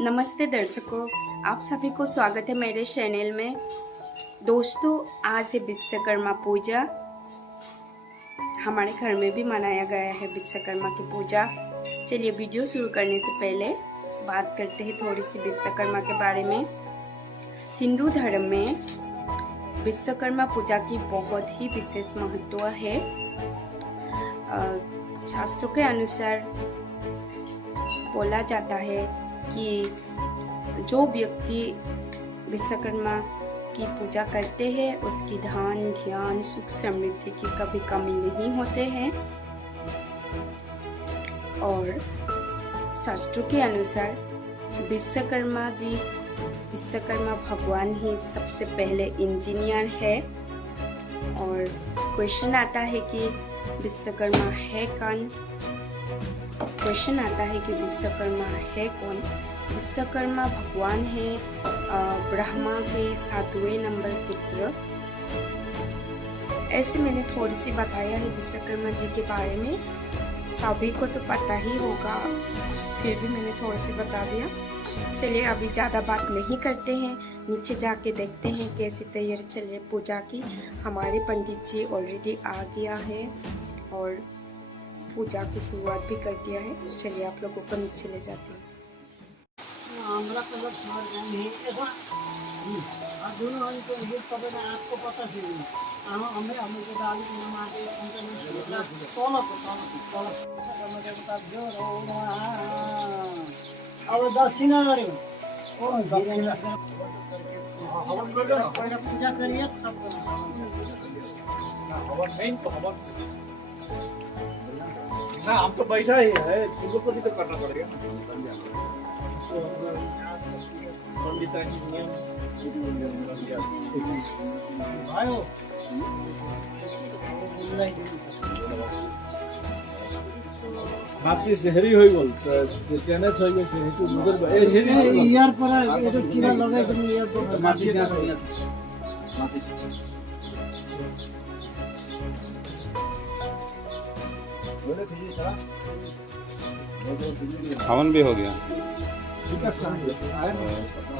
नमस्ते दर्शकों, आप सभी को स्वागत है मेरे चैनल में। दोस्तों, आज है विश्वकर्मा पूजा। हमारे घर में भी मनाया गया है विश्वकर्मा की पूजा। चलिए वीडियो शुरू करने से पहले बात करते हैं थोड़ी सी विश्वकर्मा के बारे में। हिंदू धर्म में विश्वकर्मा पूजा की बहुत ही विशेष महत्व है। शास्त्रों के अनुसार बोला जाता है कि जो व्यक्ति विश्वकर्मा की पूजा करते हैं उसकी धन ध्यान सुख समृद्धि की कभी कमी नहीं होते हैं। और शास्त्रों के अनुसार विश्वकर्मा भगवान ही सबसे पहले इंजीनियर है। और क्वेश्चन आता है कि विश्वकर्मा है कौन। विश्वकर्मा है कौन। विश्वकर्मा भगवान है ब्रह्मा के 7वें नंबर पुत्र। ऐसे मैंने थोड़ी सी बताया है विश्वकर्मा जी के बारे में। सभी को तो पता ही होगा, फिर भी मैंने थोड़ा सी बता दिया। चलिए अभी ज़्यादा बात नहीं करते हैं, नीचे जाके देखते हैं कैसी तैयारी चल रही है पूजा की। हमारे पंडित जी ऑलरेडी आ गया है और पूजा की शुरुआत भी कर दिया है। चलिए आप लोगों को नीचे ले जाते हैं। आपको पता अब दक्षिणा पूजा करिए तब ना, हम तो बैठा ही है, तुमको को भी तो करना पड़ेगा भाइयों आपकी शहरी होई बोल तो कहना चाहिए शहरी को उधर ए हेरी यार पर ये तो कीड़ा लगे कि यार पर माची का माची हवन भी हो गया।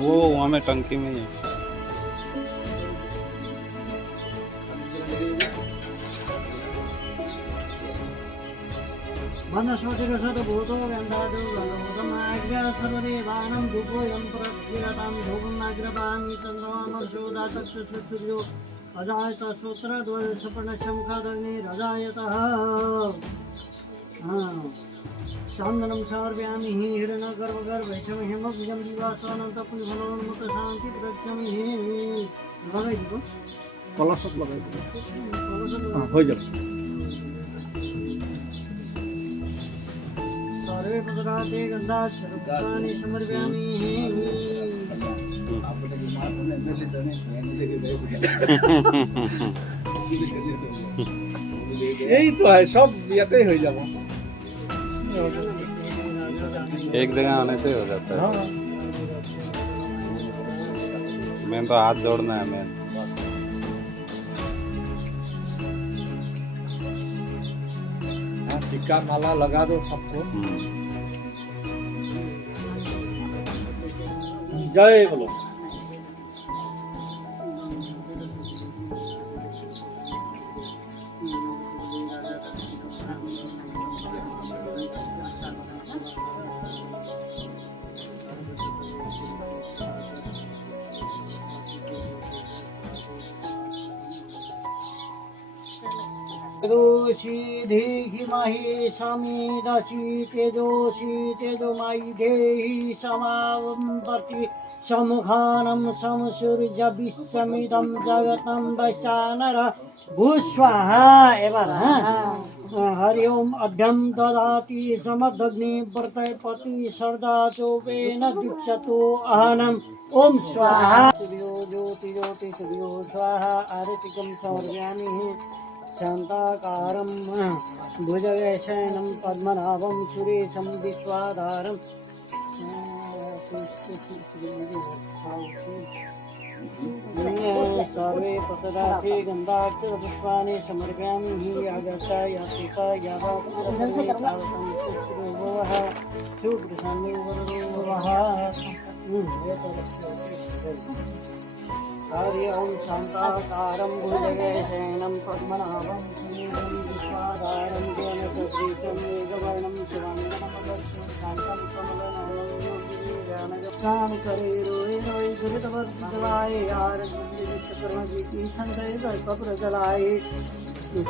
वो वहाँ में टंकी में ही है। वनस्पतिः सर्वभूतो गन्धादो गन्धोदमाग्र्या सर्वदेवानां धूपो यं प्रज्वलतां धूपम् आग्रवामि चन्द्रमामर्षोदातक्षसूर्यो अजायत श्रोत्रद्वयसपर्णशङ्खादग्निरजायतः चन्दनं समर्पयामि हिरण्यगर्भगर्भैषमहिमभुजं विवासानन्तपुण्यफलोन्मुक्तशान्तिप्रत्यं लगाइदिएको कलश लगाइदिएको हो जाए। सर्वे पदराते गन्धाक्षरपुष्पाणि समर्पयामि। यही तो है, सब यते हो जाओ एक जगह आने से हो जाता है। हाँ। मेन तो हाथ जोड़ना है मेन। टीका माला लगा दो सबको। जय बोलो। तेजोषि देहि महेशमि दशि तेजोषि तेजोमयि देहि समावर्ति समुखानं समसूर्य विश्वमिदं जगतं वैश्वानर भूस्वाहा। एवं हरि ओम अभ्यं ददाति समदग्नि व्रतपति श्रद्धा चोपेन दीक्षतो अहनम ओम स्वाहा। ज्योति ज्योति सूर्यो स्वाहा आरतिकं समर्पयामि। शान्ताकारं भुजगशयनं पद्मनाभं सुरेशं विश्वाधारं सर्वे पतदाथे गंधाक्षरपुष्पाणि समर्पयामि यागर्ता यातिका यावापुरस्तावतं सुप्रभवः सुप्रसन्नवरवः हरि ओम शांताकारं भुजगशयनं पद्मनाभं सुनीलं विश्वाधारं ज्ञानप्रदीपं मेघवर्णं शिवाङ्गनमदर्शनं शान्तं कमलनयनं स्नान करे रोए रोए दुरितवद्जलाय यार विश्वकर्मा जी की संजय कल्पप्र जलाए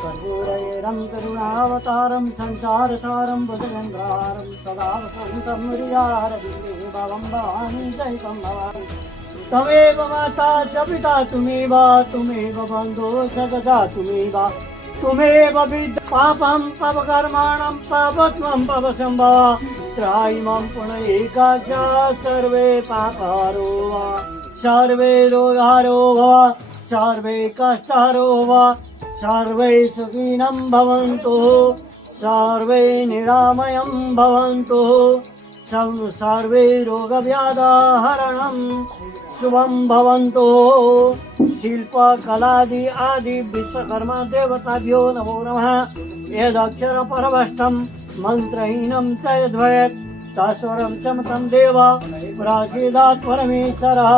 कर्पूरयरं करुणावतारं संसारसारं भजगन्धारं सदा वसन्तं हृदयारविन्दे भवं भवानी जयकं भवानी तमेव माता च पिता तुमेव तुमेव बन्धो सदा तुमेव तुमेव विद् पापं पापकर्माणं पापत्वं पापसम्भव त्रायिमं पुनः एकाचा सर्वे पापहारो वा सर्वे रोगारो भव सर्वे कष्टारो वा सर्वे सुखिनं भवन्तु सर्वे निरामयं भवन्तु सर्वे रोगव्याधहरणं शुभं भवन्तु शिल्पकलादि आदि विश्वकर्मा देवताभ्यो नमो नमः यदक्षरपरभष्टं मन्त्रहीनं च यद्भवेत् तस्वरं च मतं देव प्रासीदात् परमेश्वरः।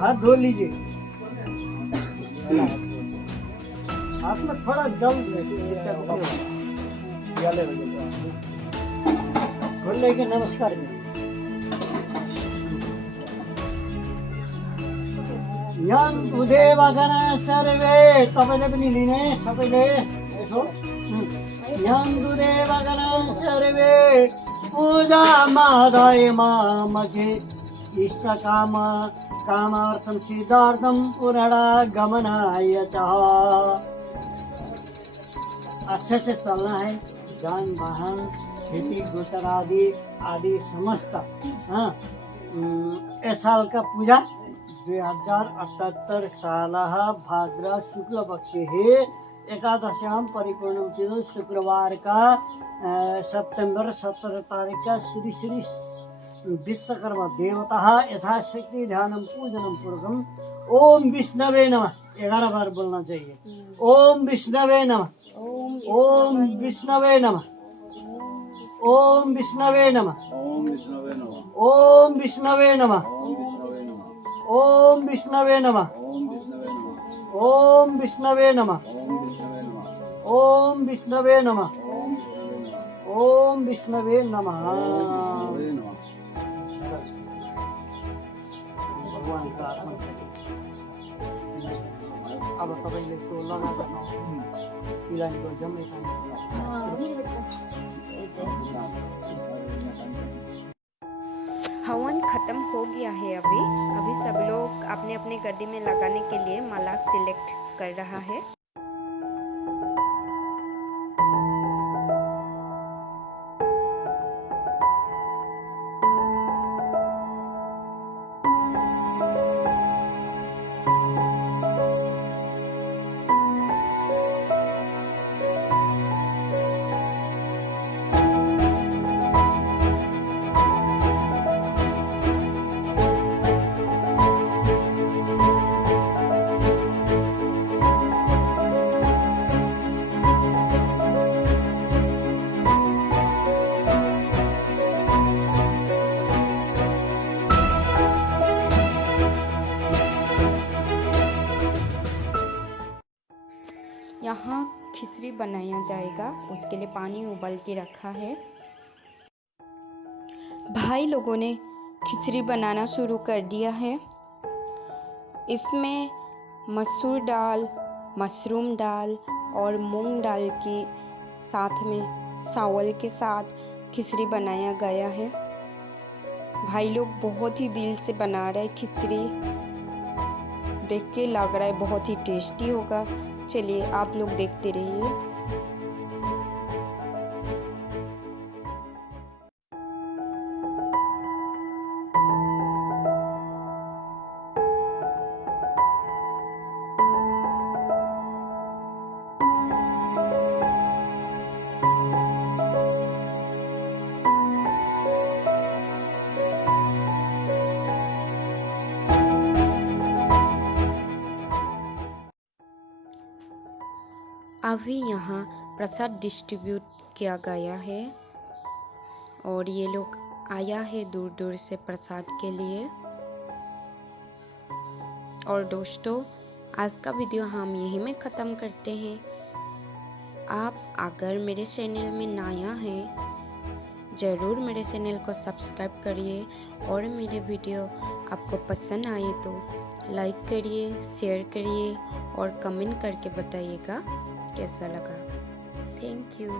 हाथ धो लीजिए। हाथ में थोड़ा जल खोल के नमस्कार यन्तु देवगण सर्वे तपाईँले पनि लिने सबैले यसो यन्तु देवगण सर्वे पूजा मादाय मामगे इष्टकाम कामार्थं सिद्धार्थं पुनरागमनाय च अच्छे से चलना है। जान वाहन खेती गोचर आदि समस्त हाँ इस साल का पूजा 2078 साल भाद्र शुक्ल पक्ष है एकादश्याम परिपूर्ण तिथि शुक्रवार का सितंबर 17 तारीख का श्री श्री विश्वकर्मा देवता यथाशक्ति ध्यानम पूजनम पूर्वकम ओम विष्णवे नमः 11 बार बोलना चाहिए। ओम विष्णवे नमः ओम विष्णवे नमः ओम विष्णवे नमः ओम विष्णवे नमः ओम विष्णवे नमः ओम विष्णवे नमः ओम विष्णवे नमः ओम विष्णवे नमः। भगवान का आत्मा अब तपाईँले त्यो लगाएको पिलानीको जम्मै हवन ख़त्म हो गया है। अभी सब लोग अपने अपने गड्डी में लगाने के लिए माला सिलेक्ट कर रहा है। यहाँ खिचड़ी बनाया जाएगा, उसके लिए पानी उबाल के रखा है। भाई लोगों ने खिचड़ी बनाना शुरू कर दिया है। इसमें मसूर दाल, मशरूम दाल और मूंग दाल के साथ में चावल के साथ खिचड़ी बनाया गया है। भाई लोग बहुत ही दिल से बना रहे हैं खिचड़ी, देख के लग रहा है बहुत ही टेस्टी होगा। चलिए आप लोग देखते रहिए। अभी यहाँ प्रसाद डिस्ट्रीब्यूट किया गया है और ये लोग आया है दूर दूर से प्रसाद के लिए। और दोस्तों, आज का वीडियो हम यहीं में ख़त्म करते हैं। आप अगर मेरे चैनल में नया हैं, ज़रूर मेरे चैनल को सब्सक्राइब करिए और मेरे वीडियो आपको पसंद आए तो लाइक करिए, शेयर करिए और कमेंट करके बताइएगा कैसा लगा। Thank you.